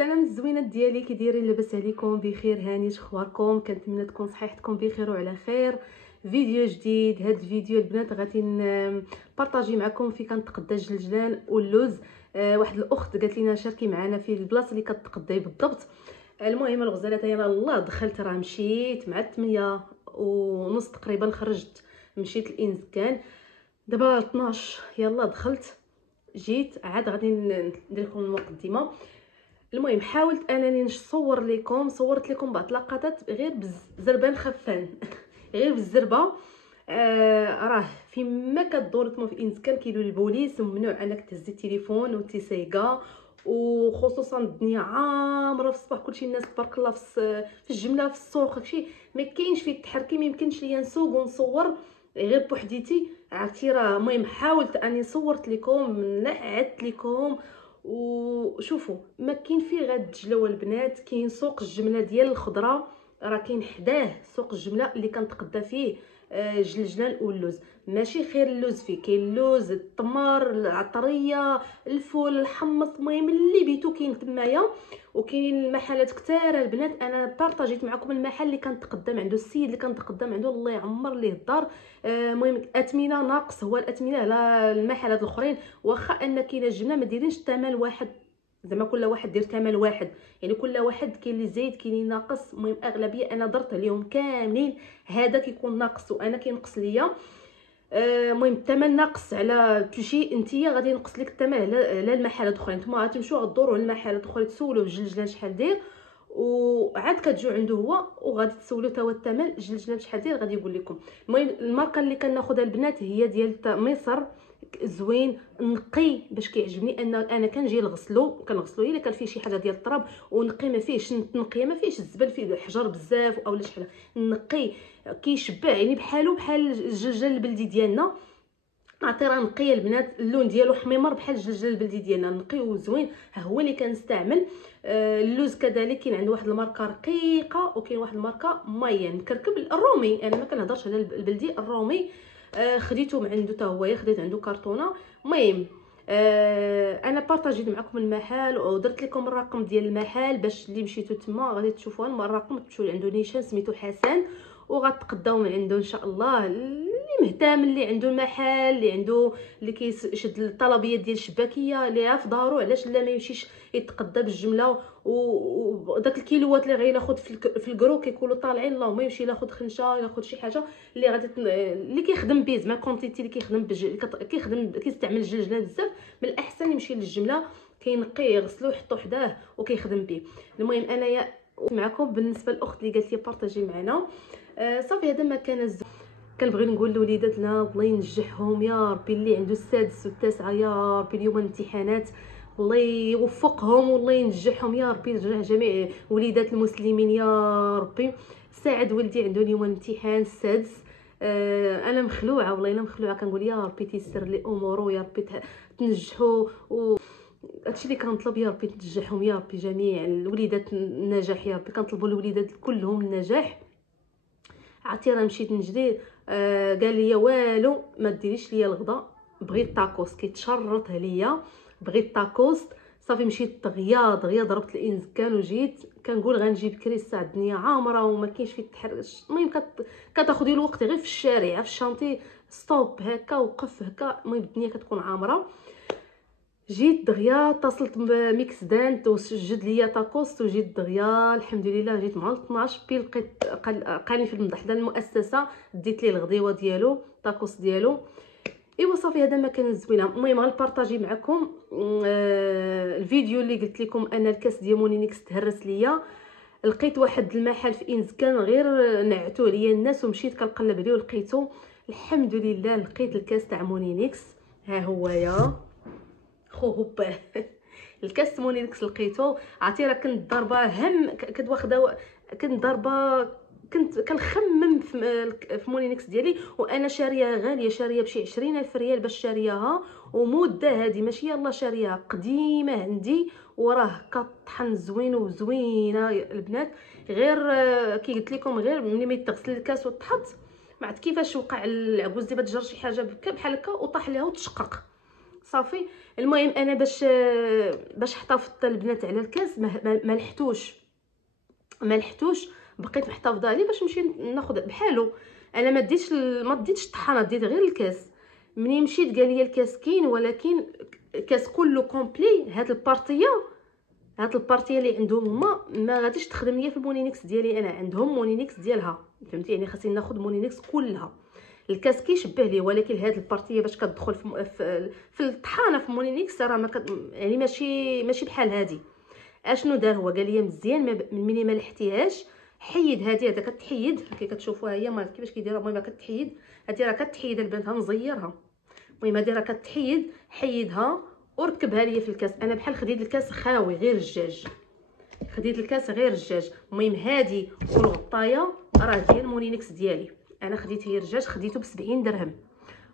السلام الزوينات ديالي، كي دايرين؟ لاباس عليكم؟ بخير؟ هاني اخباركم؟ كنتمنى تكون صحيحتكم بخير وعلى خير. فيديو جديد. هذا الفيديو البنات غادي نبارطاجي معكم في كنتقدا الجلجلان واللوز. واحد الاخت قالت لنا شاركي معنا في البلاصه اللي كتقداي بالضبط. المهم الغزاله يلا الله دخلت، راه مشيت مع 8:30 تقريبا، خرجت مشيت الانسكان دابا 12. يلا دخلت جيت عاد غادي ندير لكم المقدمه. المهم حاولت انني نصور لكم، صورت لكم بعض اللقطات غير بزربان خفان غير بالزربه. راه فيما كدور نتوما في انسكان كيلو البوليس ممنوع انك تهزي التليفون وتيسيقا، وخصوصا الدنيا عامره في الصباح، كلشي الناس تبارك الله في الجمله في السوق، داكشي ما كاينش فيه التحركي. ما يمكنش ليا نسوق ونصور غير بوحديتي، عرفتي؟ راه المهم حاولت اني صورت لكم نعدت لكم. وشوفوا ما كاين فيه غير الدجله والبنات، كاين سوق الجمله ديال الخضره، راه كاين حداه سوق الجمله اللي كنتقدا فيه جلجلان واللوز. ماشي خير اللوز فيه، كاين اللوز، التمر، العطريه، الفول، الحمص، المهم اللي بيتو كاين تمايا. وكاين المحلات كثار البنات. انا بارطاجيت معكم المحل اللي كنتقدم عنده، السيد اللي كنتقدم عنده الله يعمر ليه الدار. المهم اثمنه ناقص هو الاثمنه على المحلات الاخرين، واخا ان كاين الجبنه ما دايرينش الثمن واحد، زعما كل واحد دير ثمن واحد، يعني كل واحد كاين اللي زايد كاين اللي ناقص. المهم اغلبيه انا درت عليهم كاملين، هذا كيكون ناقص وانا كينقص ليا. المهم الثمن ناقص على تمشي نتيا غادي ينقص لك الثمن على المحلات الاخرين. نتوما غتمشيو غدوروا للمحلات الاخرين تسولوا جلجلان شحال داير، وعاد كتجيو عنده هو وغادي تسولوا تا هو الثمن جلجلان شحال داير غادي يقول لكم. المهم الماركه اللي كناخذها البنات هي ديال مصر، زوين نقي باش كيعجبني. انا كنجي نغسلو الا كان فيه شي حاجه ديال التراب، ونقي ما فيهش التنقيه، ما فيهش الزبل، فيه الحجر بزاف اولا شحال نقي كيشبع، يعني بحال الجلجل البلدي ديالنا. عطي راه نقيه البنات، اللون ديالو حميمر بحال الجلجل البلدي ديالنا، نقي وزوين، ها هو اللي كنستعمل. اللوز كذلك كاين عنده واحد الماركه رقيقه، وكاين واحد الماركه ميه مكركب الرومي. انا ما كنهضرش على البلدي، الرومي. خديته من عنده، حتى هو خديت عنده كرتونه. المهم انا بارطاجيت معكم المحل ودرت لكم الرقم ديال المحل باش اللي مشيتو تما غادي تشوفوا الرقم، تمشيو عنده نيشان سميتو حسن وغتقداو من عنده ان شاء الله. اللي مهتم، اللي عنده المحل، اللي عنده اللي كيشد الطلبيات ديال الشباكيه اللي في دارو، علاش لا ما يمشيش يتقدى بالجمله. وداك الكيلوات اللي غياخذ في الكرو كيكونوا طالعين، اللهم يمشي ياخذ خنشه، ياخذ شي حاجه اللي غادي اللي كيخدم به، زعما كونتيتي اللي كيخدم كيخدم كيستعمل الجلجله بزاف، من الاحسن يمشي للجمله كينقيه يغسلوه يحطو حداه وكيخدم به. المهم انايا معكم بالنسبه للاخت اللي قالت لي بارطاجي معنا. صافي هذا ما كان كنبغي نقول لوليداتنا الله ينجحهم يا ربي، اللي عنده السادس والتاسعه يا ربي اليوم الامتحانات، الله يوفقهم والله ينجحهم يا ربي، ينجح جميع وليدات المسلمين يا ربي. ساعد ولدي عنده اليوم الامتحان السادس. انا مخلوعه والله، انا مخلوعه، كنقول يا ربي تيسر لي اموره، يا ربي تنجحوا. هادشي اللي كنطلب يا ربي تنجحهم يا ربي جميع الوليدات النجاح يا ربي، كنطلبوا الوليدات كلهم النجاح. عرفتي راه مشيت نجري، قال لي والو ما ديريش ليا الغدا، بغيت طاكوس، كيتشرط عليا بغيت طاكوس. صافي مشيت دغيا ضربت الانسكان وجيت. كنقول غنجي بكري الساعه الدنيا عامره وما كاينش فيه التحرش. المهم كتاخدي الوقت غير في الشارع في الشانتي، ستوب هكا وقف هكا، المهم الدنيا كتكون عامره. جيت دغيا اتصلت بميكس دانت وسجد ليا طاكوست وجيت دغيا الحمد لله. جيت مع 12 بي لقيت قالني في المدح ديال المؤسسه، ديت ليه الغديوه ديالو طاكوست ديالو. ايوا صافي هذا ما كان زوينه. المهم غنبارطاجي معكم الفيديو اللي قلت لكم انا الكاس ديال مونينيكس تهرس ليا. لقيت واحد المحل في انسكان غير نعتو عليا الناس ومشيت كنقلب عليه ولقيته الحمد لله. لقيت الكاس تاع مونينيكس، ها هو يا خو هوبا الكاس مونينيكس لقيته. عرفتي راه كنت ضاربه هم، كنت واخده، كنت ضاربه، كنت كنخمم في مونينيكس ديالي، وانا شاريه غاليه، شاريه بشي 20,000 ريال باش شارياها، ومده هذه ماشي يلا شاريها قديمه عندي، وراه كطحن زوين وزوينه البنات. غير كي قلت لكم غير ملي ما يتغسل الكاس وتحط، ما عرفت كيفاش وقع العكوز دابا تجر شي حاجه بحال هكا وطاح ليها وتشقق. صافي. المهم انا باش حافظت البنات على الكاس ما لحتوش بقيت محتفظه عليه باش نمشي ناخذ بحالو. انا ما ديتش الطحانه، ديت غير الكاس. مني مشيت قال لي الكاس كاين، ولكن الكاس كله كومبلي. هاد البارتيه اللي عندهم هما ما غاديش تخدم ليا في المونينيكس ديالي انا، عندهم مونينيكس ديالها، فهمتي؟ يعني خاصني ناخذ مونينيكس كلها. الكاس كيشبه ليه، ولكن هاد البارتيه باش كتدخل في الطحانه في مونينيكس راه ما يعني ماشي بحال هادي. اشنو دار هو؟ قال لي مزيان مني ما لحتيهاش، حيد هذه كتحيد كي كتشوفوها هي مال كيفاش كيديرها. المهم كتحيد هذه راه كتحيد البنات، نزيرها. المهم هذه راه كتحيد، حيدها وركبها ليا في الكاس. انا بحال خديت الكاس خاوي غير الجاج، خديت الكاس غير الجاج. المهم هذه والغطايه راه ديال مونينيكس ديالي، انا خديت هي الجاج، خديته ب70 درهم.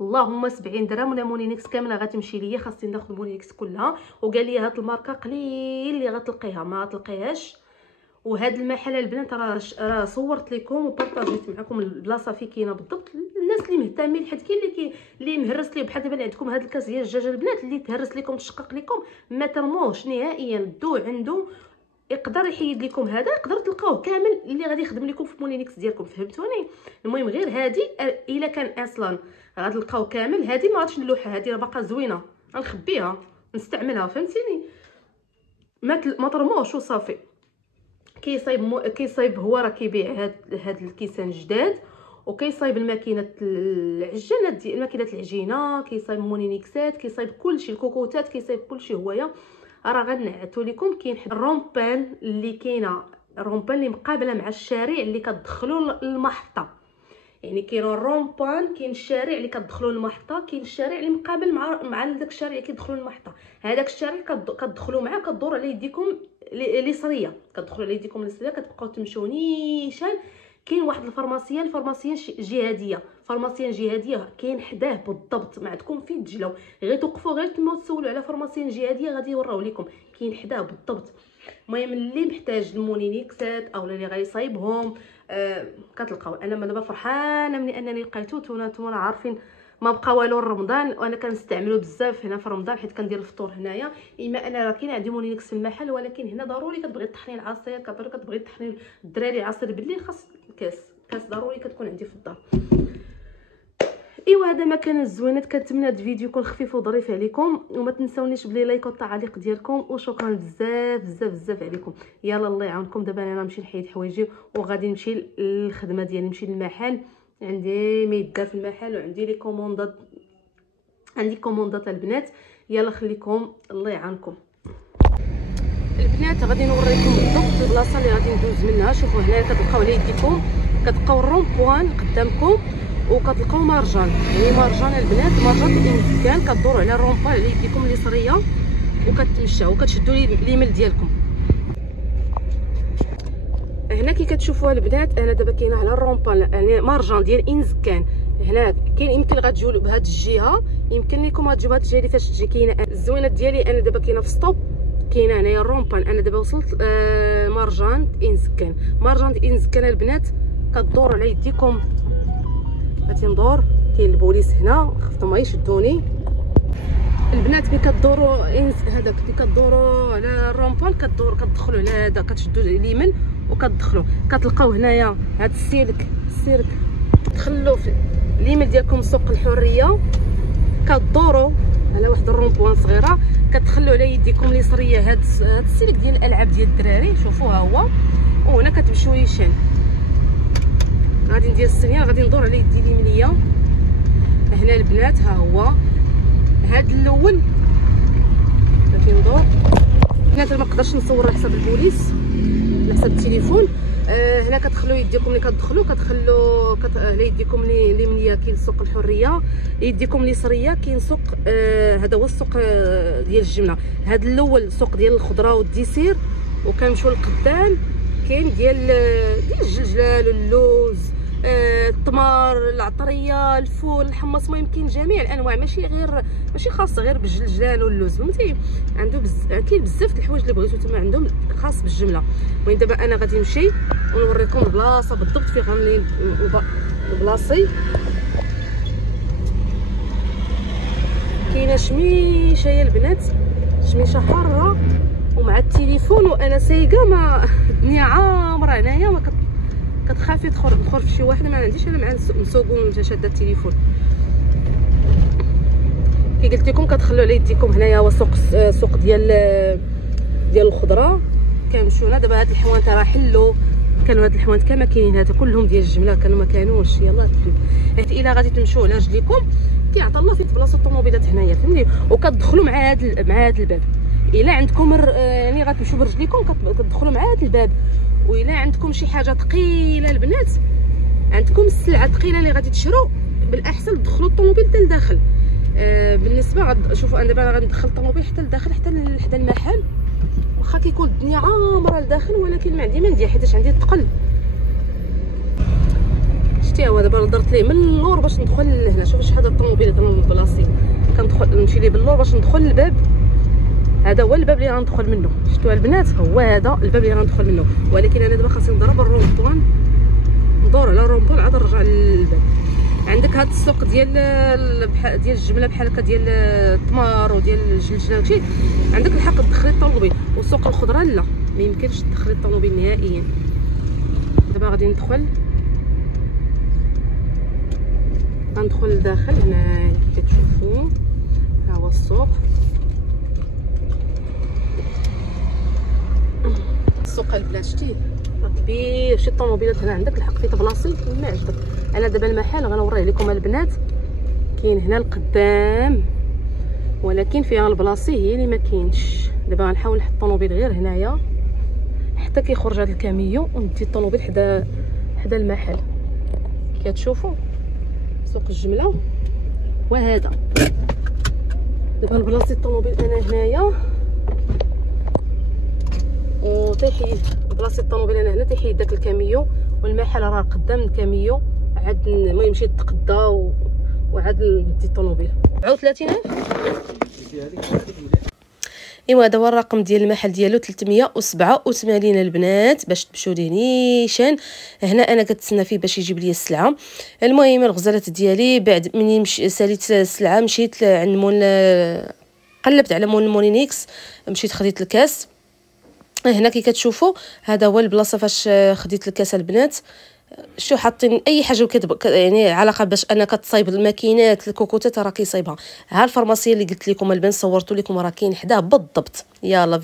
اللهم 70 درهم ولا مونينيكس كامله غتمشي ليا، خاصني ناخذ مونينيكس كلها. وقال لي هاد الماركه قليل اللي غتلقيها، ما غتلقيهاش. وهاد المحل البنات راه صورت لكم وبارطاجيت معكم البلاصه فين كاينه بالضبط. الناس اللي مهتمين، حيت كاين اللي مهرس ليه بحال دابا اللي عندكم هاد الكاس ديال الدجاج البنات اللي تهرس لكم تشقق لكم، ما ترموهش نهائيا. دو عنده يقدر يحيد لكم هذا، يقدر تلقاوه كامل اللي غادي يخدم لكم في مونينيكس ديالكم، فهمتوني؟ المهم غير هذه الا كان اصلا غتلقاو كامل، هذه ما غاديش نلوحها، هذه راه باقا زوينه، غنخبيها نستعملها، فهمتيني؟ ما ترموش وصافي. كيصايب هو راه كيبيع هاد الكيسان جداد، وكيصايب الماكينه العجانات ديال ماكينه العجينه، كيصايب مونينيكسات، كيصايب كلشي، الكوكوتات، كيصايب كلشي هويا. راه غنعتو لكم كاين الرومبان اللي كاينه، الرومبان اللي مقابله مع الشارع اللي كتدخلوا للمحطه. يعني كاين الرومبان، كاين الشارع اللي كتدخلوا للمحطه، كاين الشارع اللي مقابل مع داك الشارع اللي كيدخلوا للمحطه. هذاك الشارع كتدخلوا معاه، كدوروا على يديكم اليسريه، كتدخلوا على يديكم اليسريه، كتبقاو تمشيو نيشان. كاين واحد الفارماسيان جهاديه، فارماسيان جهاديه كاين حداه بالضبط، ما عندكم فين تجلو، غير توقفوا غير تما تسولوا على فارماسيان جهاديه غادي يوراو لكم، كاين حداه بالضبط. المهم اللي محتاج المونينيكسات او اللي غيصايبهم كتلقاو. انا دابا فرحانه من انني لقيتو. نتوما عارفين ما بقى والو رمضان، وانا كنستعملو بزاف هنا في رمضان حيت كندير الفطور هنايا. اما انا راه كاين عندي مونينيكس في المحل، ولكن هنا ضروري كتبغي طحني العصير، كتبغي طحني الدراري العصير بالليل، خاص كاس ضروري كتكون عندي في الدار. ايوا هذا ما كان الزوينات. كنتمنى هذا الفيديو يكون خفيف وظريف عليكم، وما تنساونيش بلي لايك والتعليق ديالكم، وشكرا بزاف بزاف بزاف عليكم. يلا الله يعاونكم. دابا انا نمشي نحيد حوايجي وغادي نمشي للخدمه ديالي، نمشي للمحل، عندي ما يدار في المحل، وعندي لي كوموندات، عندي كوموندات البنات. يلا خليكم الله يعاونكم. البنات غادي نوريكم بالضبط البلاصه اللي غادي ندوز منها. شوفوا هنايا كتلقاو على يديكم، كتلقاو الرومبوان قدامكم، وكتلقاو مرجان. يعني مرجان البنات، مرجان الانسكان، كدوروا على الرومبوان على يديكم اليسريه وكتمشاو وكتشدوا اليمين ديالكم. هنا كي كتشوفوها البنات، انا دابا كاينه على الرومبوان، يعني مرجان ديال انسكان. هنا كاين يمكن غتجيو بهاد الجهه، يمكن لكم غتجيو بهاد الجهه اللي فاش تجي كاينه الزوينه ديالي. انا دابا كاينه في ستوب، كاينه هنايا الرومبان. انا دابا وصلت مرجان انسكان. مرجان انسكان البنات كدور على يديكم، غادي ندور. كاين البوليس هنا، خفتهم غيشدوني البنات. ملي كدوروا هذاك ملي كدوروا على الرومبان، كتدخلوا على هذا، كتشدوا اليمين وكتدخلوا، كتلقاو هنايا هذا السيرك تدخلوا في اليمين ديالكم سوق الحريه، كدوروا على واحد الرومبوان صغيره، كتخلوا على يديكم اليسريه هاد السلك ديال الالعاب ديال الدراري، شوفوها هو. وهنا كتمشيو نيشان، غادي ندير السنيه، غادي ندور على يدي اليمنيه. هنا البنات ها هو هاد الاول، غادي ندور. البنات ما نقدرش نصور على حساب البوليس، على حساب التليفون. هنا كتخلوا يديكم، ملي كتدخلوا كتخلوا على يديكم اليمنيه كاين سوق الحريه، يديكم اليسريه كاين سوق هذا هو السوق ديال الجبنه. هذا الاول سوق ديال الخضره والديسير، وكنمشيو لقدام كاين ديال الجلجلال واللوز، التمر، العطريه، الفول، الحمص. المهم كاين جميع الانواع، ماشي خاصه غير بالجلجلان واللوز، فهمتي؟ عنده كاين بزاف د الحوايج اللي بغيتو تما عندهم خاص بالجمله. المهم دابا انا غادي نمشي ونوريكم البلاصه بالضبط فين غنمشي بلاصي. كاينه شميشه يا البنات، شميشه حاره ومع التليفون، وانا سايقه ما الدنيا عامره هنايا، ما كتخاف ندخل في شي واحد ما عنديش انا مع نسوقو نتا شاده التليفون. كي قلت لكم كتخلوا على يديكم. هنايا هو سوق ديال الخضره. كنمشيو هنا دابا. هاد الحوانت راه حلوا، كانوا هاد الحوانت كما كاينين هذا كلهم ديال الجمله، كانوا ما كانوش. يلاه حيت الا غادي تمشيو على رجليكم كيعطى الله فين تبلاصو الطوموبيلات هنايا، فهمتي، وكتدخلوا مع هاد الباب. الا عندكم يعني غتمشيو برجليكم كتدخلوا مع هاد الباب. والا عندكم شي حاجه ثقيله البنات، عندكم السلعه ثقيله اللي غادي تشرو، بالاحسن تدخلوا الطوموبيل حتى لداخل. بالنسبه شوفوا انا دابا غندخل الطوموبيل حتى لداخل، حتى لحدا المحل، واخا كيكون الدنيا عامره لداخل، ولكن ما عندي ما ندير حيتاش عندي الثقل. شتي هو دابا درت ليه من اللور باش ندخل لهنا. شوف شحال الطوموبيل من بلاصي، كندخل نمشي ليه باللور باش ندخل للباب. هذا هو الباب اللي غندخل منه. شفتوا البنات، هو هذا الباب اللي غندخل منه، ولكن انا دابا خاصني نضرب الرومبوان، ندور على الرومبوان عاد نرجع للباب. عندك هاد السوق ديال الجمله بحال هكا، ديال التمر وديال الجلجله وشي، عندك الحق تدخلي الطوموبيل. وسوق الخضره لا، ما يمكنش تدخلي الطوموبيل نهائيا. دابا غادي غندخل لداخل. هنا كي كتشوفوا ها هو السوق. السوق البلاد شتي راه كبير، شي الطوموبيلات هنا عندك الحق فيه تبلاصي كما عجبك. انا دابا المحل غنوريه لكم البنات، كاين هنا القدام، ولكن فيها البلاصي هي اللي ما كاينش. دابا غنحاول نحط الطوموبيل غير هنايا حتى كيخرج هذا الكاميون، وندي الطوموبيل حدا المحل. كتشوفوا سوق الجمله وهذا. دابا نبلاصي الطوموبيل انا هنايا، وتيحيد بلاصه الطوموبيل انا هنا، تيحيد داك الكاميون، والمحل راه قدام الكاميون. عاد المهم نمشي نتقدى وعاد ندي الطوموبيل. 34000. ايوا هذا هو الرقم ديال المحل ديالو، 387 البنات، باش تمشيو ليه نيشان. هنا انا كنتسنى فيه باش يجيب لي السلعه. المهم الغزالات ديالي بعد مني ساليت السلعه، مشيت عند قلبت على مول مولينيكس، مشيت خديت الكاس. هنا كي كتشوفوا هذا هو البلاصه فاش خديت الكاس البنات. شو حاطين اي حاجه يعني علاقه باش انا كتصايب الماكينات الكوكوتات راه كيصايبها. ها الفارماسيه اللي قلت لكم البنات، صورت لكم راه كاين حداه بالضبط. يلا